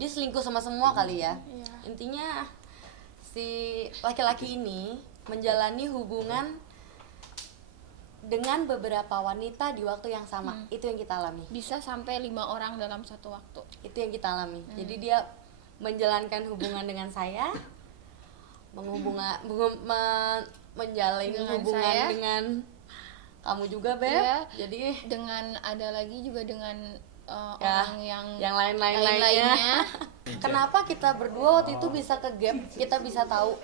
dia selingkuh sama semua kali ya. Iya. Intinya si laki-laki ini menjalani hubungan dengan beberapa wanita di waktu yang sama. Itu yang kita alami. Bisa sampai 5 orang dalam satu waktu. Itu yang kita alami. Jadi dia menjalankan hubungan dengan saya, menjalin Dengan hubungan saya. dengan kamu juga, Beb. Iya. Jadi Dengan ada lagi juga dengan ya, orang yang lain-lainnya. lainnya. Kenapa kita berdua waktu itu bisa ke gap? Kita bisa tahu.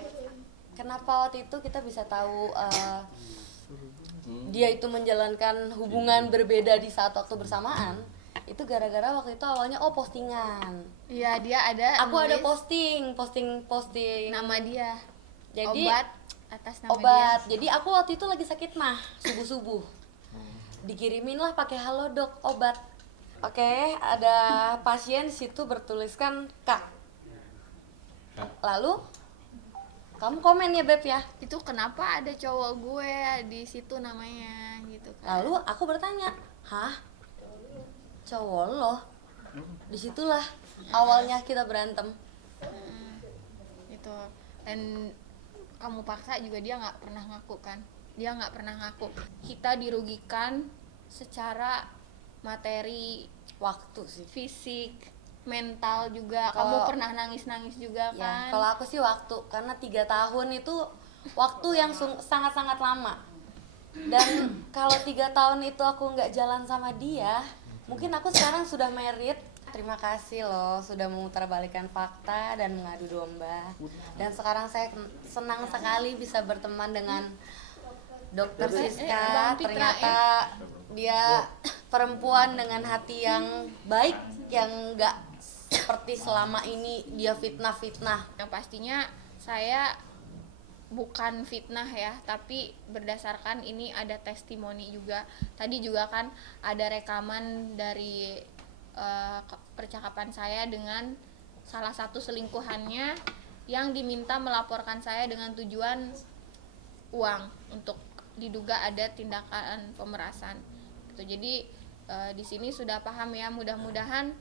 Kenapa waktu itu kita bisa tahu dia itu menjalankan hubungan berbeda di saat waktu bersamaan? Itu gara-gara waktu itu awalnya postingan. Iya, dia ada. Aku ada nulis posting. nama dia. Jadi Obat atas nama obat. dia. Jadi aku waktu itu lagi sakit mah subuh-subuh. Dikirimin lah pakai halodoc obat. Oke, ada pasien di situ bertuliskan Kak. Lalu kamu komen ya, Beb ya. Itu kenapa ada cowok gue di situ namanya gitu kan. Lalu aku bertanya, "Hah? Cowok lo?" Disitulah awalnya kita berantem. Gitu. Dan kamu paksa juga dia nggak pernah ngaku kan. Dia nggak pernah ngaku. Kita dirugikan secara materi, Waktu sih. fisik, mental juga. Kalau- Kamu pernah nangis-nangis juga Ya, kan. kalau aku sih waktu, karena 3 tahun itu waktu yang sangat-sangat lama. Dan kalau 3 tahun itu aku nggak jalan sama dia, mungkin aku sekarang sudah married. Terima kasih loh sudah memutarbalikkan fakta dan mengadu domba. Dan sekarang saya senang sekali bisa berteman dengan Dokter Siska. Bang Pitra, Ternyata dia perempuan dengan hati yang baik, yang nggak seperti selama ini dia fitnah-fitnah. Yang pastinya saya bukan fitnah ya, tapi berdasarkan ini ada testimoni juga. Tadi juga kan ada rekaman dari percakapan saya dengan salah satu selingkuhannya yang diminta melaporkan saya dengan tujuan uang untuk diduga ada tindakan pemerasan. Gitu. Jadi di sini sudah paham ya, mudah-mudahan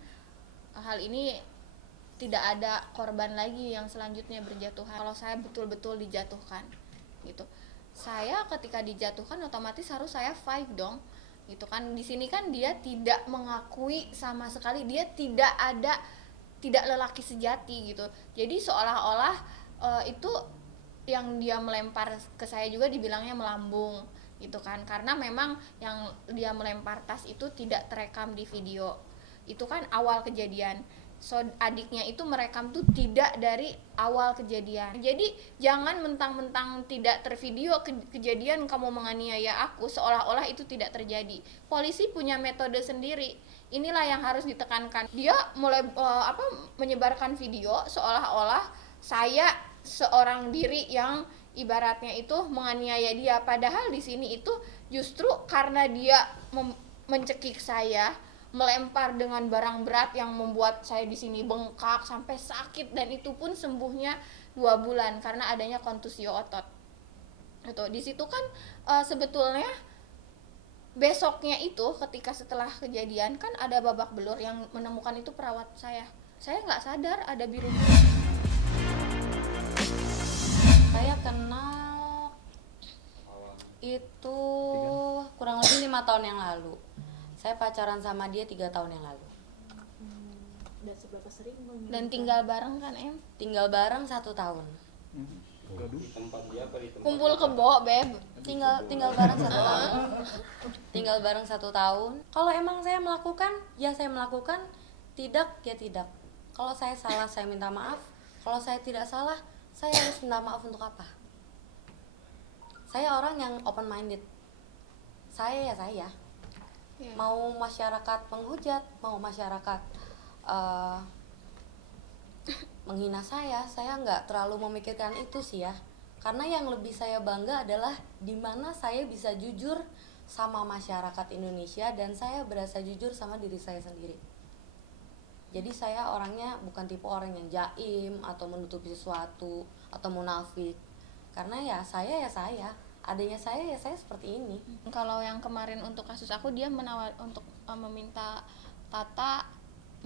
hal ini tidak ada korban lagi yang selanjutnya berjatuhan. Kalau saya betul-betul dijatuhkan gitu, saya ketika dijatuhkan otomatis harus saya fight dong gitu kan. Di sini kan dia tidak mengakui sama sekali, dia tidak lelaki sejati gitu. Jadi seolah-olah itu yang dia melempar ke saya juga dibilangnya melambung gitu kan, karena memang yang dia melempar tas itu tidak terekam di video. Itu kan awal kejadian. So adiknya itu merekam tuh tidak dari awal kejadian. Jadi jangan mentang-mentang tidak tervideo kejadian kamu menganiaya aku seolah-olah itu tidak terjadi. Polisi punya metode sendiri. Inilah yang harus ditekankan. Dia mulai menyebarkan video seolah-olah saya seorang diri yang ibaratnya itu menganiaya dia, padahal di sini itu justru karena dia mencekik saya, melempar dengan barang berat yang membuat saya di sini bengkak sampai sakit, dan itu pun sembuhnya 2 bulan karena adanya kontusio otot. Itu di situ kan sebetulnya besoknya itu ketika setelah kejadian kan ada babak belur yang menemukan itu perawat saya. Saya nggak sadar ada biru. Saya kenal itu kurang lebih 5 tahun yang lalu. Saya pacaran sama dia 3 tahun yang lalu. Dan seberapa sering Dan tinggal bareng kan Tinggal bareng 1 tahun. Di tempat dia apa di tempat kumpul kebo beb. Tinggal bareng 1 tahun. Tinggal bareng 1 tahun. Kalau emang saya melakukan, ya saya melakukan. Tidak, ya tidak. Kalau saya salah, saya minta maaf. Kalau saya tidak salah, saya harus minta maaf untuk apa? Saya orang yang open minded. Saya ya saya. Ya. Mau masyarakat penghujat, mau masyarakat menghina saya nggak terlalu memikirkan itu sih ya. Karena yang lebih saya bangga adalah dimana saya bisa jujur sama masyarakat Indonesia dan saya berasa jujur sama diri saya sendiri. Jadi saya orangnya bukan tipe orang yang jaim atau menutupi sesuatu atau munafik. Karena ya saya, adanya saya ya saya seperti ini. Kalau yang kemarin untuk kasus aku, dia menawar untuk meminta Tata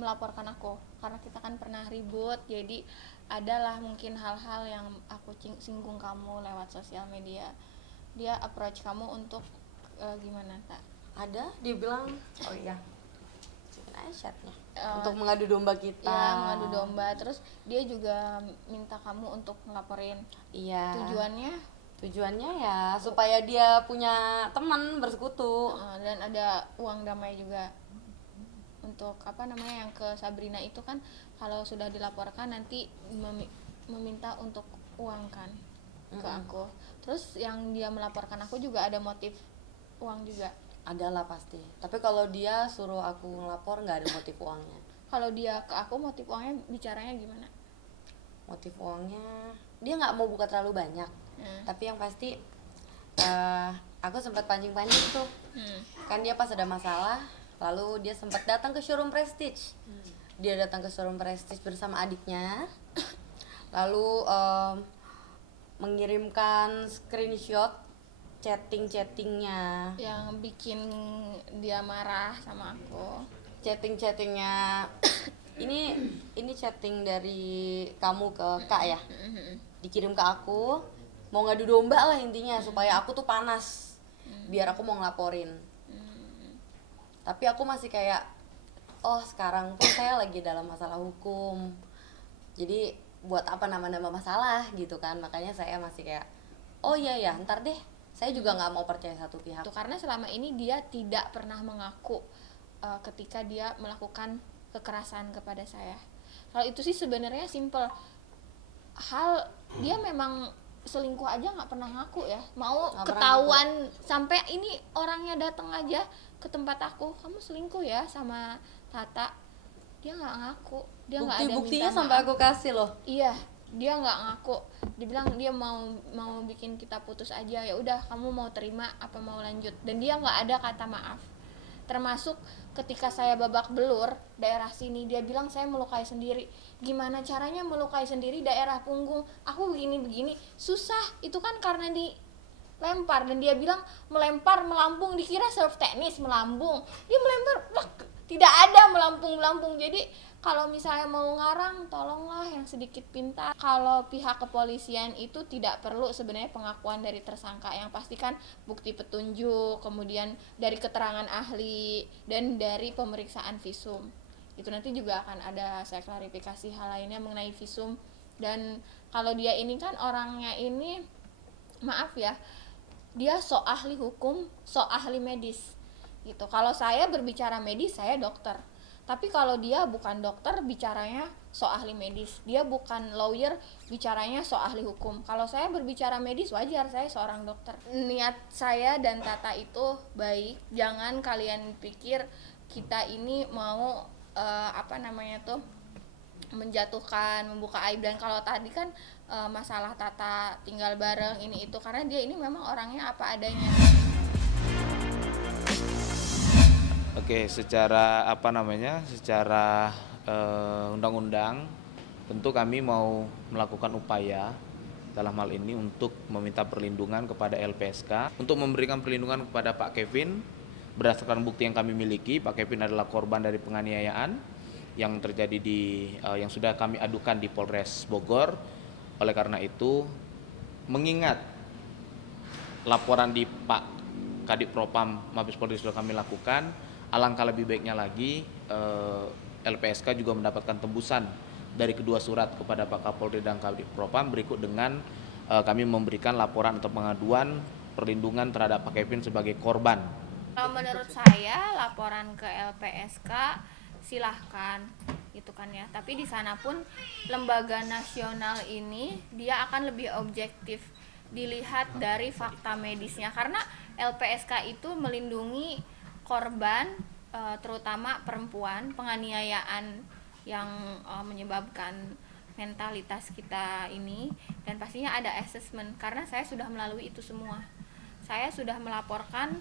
melaporkan aku karena kita kan pernah ribut, jadi adalah mungkin hal-hal yang aku singgung kamu lewat sosial media. Dia approach kamu untuk gimana, Tak? Ada, dia bilang, oh iya, masukin aja chatnya untuk Eh, mengadu domba kita. Ya, mengadu domba. Terus dia juga minta kamu untuk ngelaporin. Iya. Tujuannya Ya supaya dia punya teman bersekutu. dan ada uang damai juga untuk apa namanya yang ke Sabrina itu kan, kalau sudah dilaporkan nanti meminta untuk uang kan ke aku. Terus yang dia melaporkan aku juga ada motif uang juga. Adalah pasti. Tapi kalau dia suruh aku ngelapor nggak ada motif uangnya. Kalau dia ke aku motif uangnya bicaranya gimana? Motif uangnya dia nggak mau buka terlalu banyak. Tapi yang pasti aku sempat pancing-pancing tuh. Kan dia pas ada masalah, lalu dia sempat datang ke showroom Prestige. Dia datang ke showroom Prestige bersama adiknya. Lalu mengirimkan screenshot chattingnya, Yang bikin dia marah sama aku. chattingnya ini chatting dari kamu ke Kak ya, dikirim ke aku, mau ngadu domba lah intinya, supaya aku tuh panas biar aku mau ngelaporin. Tapi aku masih kayak, oh sekarang tuh saya lagi dalam masalah hukum, jadi buat apa nambah-nambah masalah gitu kan. Makanya saya masih kayak, oh iya ya ntar deh, saya juga nggak mau percaya satu pihak. Karena selama ini dia tidak pernah mengaku ketika dia melakukan kekerasan kepada saya. Kalau itu sih sebenarnya simple hal, dia memang selingkuh aja nggak pernah ngaku ya. Mau Nggak ketahuan sampai ini orangnya datang aja ke tempat aku, kamu selingkuh ya sama Tata, dia nggak ngaku, dia nggak ada minta Bukti-buktinya sampai maaf. aku kasih loh. Iya, dia nggak ngaku. Dia bilang dia mau bikin kita putus aja, ya udah kamu mau terima apa mau lanjut, dan dia nggak ada kata maaf. Termasuk ketika saya babak belur daerah sini, dia bilang saya melukai sendiri. Gimana caranya melukai sendiri daerah punggung? Aku begini susah. Itu kan karena dilempar, dan dia bilang melempar melambung, dikira serve tenis melambung. Dia melempar, tidak ada melambung. Jadi kalau misalnya mau ngarang, tolonglah yang sedikit pintar. Kalau pihak kepolisian itu tidak perlu sebenarnya pengakuan dari tersangka, yang pasti kan bukti petunjuk, kemudian dari keterangan ahli, dan dari pemeriksaan visum. Itu nanti juga akan ada saya klarifikasi hal lainnya mengenai visum. Dan kalau dia ini kan orangnya ini, maaf ya, dia sok ahli hukum, sok ahli medis gitu. Kalau saya berbicara medis, saya dokter. Tapi kalau dia bukan dokter, bicaranya so ahli medis. Dia bukan lawyer, bicaranya so ahli hukum. Kalau saya berbicara medis, wajar, saya seorang dokter. Niat saya dan Tata itu baik. Jangan kalian pikir kita ini mau menjatuhkan, membuka aib. Dan kalau tadi kan masalah Tata tinggal bareng ini itu, karena dia ini memang orangnya apa adanya. Oke, secara undang-undang tentu kami mau melakukan upaya dalam hal ini untuk meminta perlindungan kepada LPSK untuk memberikan perlindungan kepada Pak Kevin. Berdasarkan bukti yang kami miliki, Pak Kevin adalah korban dari penganiayaan yang terjadi yang sudah kami adukan di Polres Bogor. Oleh karena itu, mengingat laporan di Pak Kadip Propam Mabes Polri sudah kami lakukan, alangkah lebih baiknya lagi LPSK juga mendapatkan tembusan dari kedua surat kepada Pak Kapolri dan Kadip Propam berikut dengan kami memberikan laporan atau pengaduan perlindungan terhadap Pak Kevin sebagai korban. Kalau menurut saya laporan ke LPSK silahkan gitu kan ya, tapi di sana pun lembaga nasional ini dia akan lebih objektif dilihat dari fakta medisnya, karena LPSK itu melindungi korban, terutama perempuan, penganiayaan yang menyebabkan mentalitas kita ini, dan pastinya ada assessment karena saya sudah melalui itu semua. Saya sudah melaporkan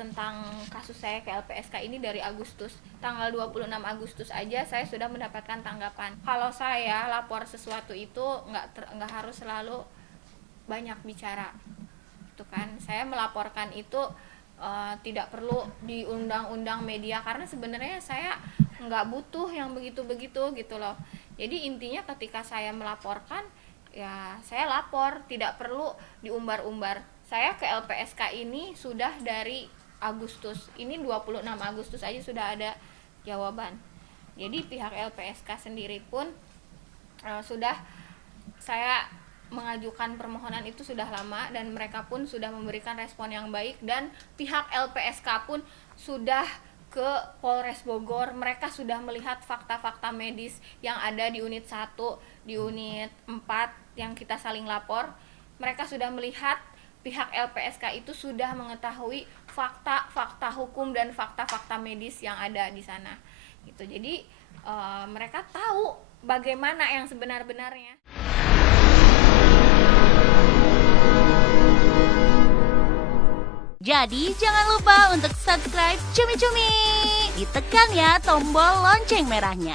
tentang kasus saya ke LPSK ini dari Agustus. Tanggal 26 Agustus aja saya sudah mendapatkan tanggapan. Kalau saya lapor sesuatu itu nggak harus selalu banyak bicara. Itu kan saya melaporkan itu tidak perlu di undang-undang media, karena sebenarnya saya nggak butuh yang begitu-begitu gitu loh. Jadi intinya ketika saya melaporkan, ya saya lapor, tidak perlu diumbar-umbar. Saya ke LPSK ini sudah dari Agustus, ini 26 Agustus aja sudah ada jawaban. Jadi pihak LPSK sendiri pun sudah, saya mengajukan permohonan itu sudah lama dan mereka pun sudah memberikan respon yang baik, dan pihak LPSK pun sudah ke Polres Bogor. Mereka sudah melihat fakta-fakta medis yang ada di unit 1, di unit 4 yang kita saling lapor. Mereka sudah melihat, pihak LPSK itu sudah mengetahui fakta-fakta hukum dan fakta-fakta medis yang ada di sana gitu. Jadi mereka tahu bagaimana yang sebenar-benarnya. Jadi jangan lupa untuk subscribe Cumi Cumi. Ditekan ya tombol lonceng merahnya.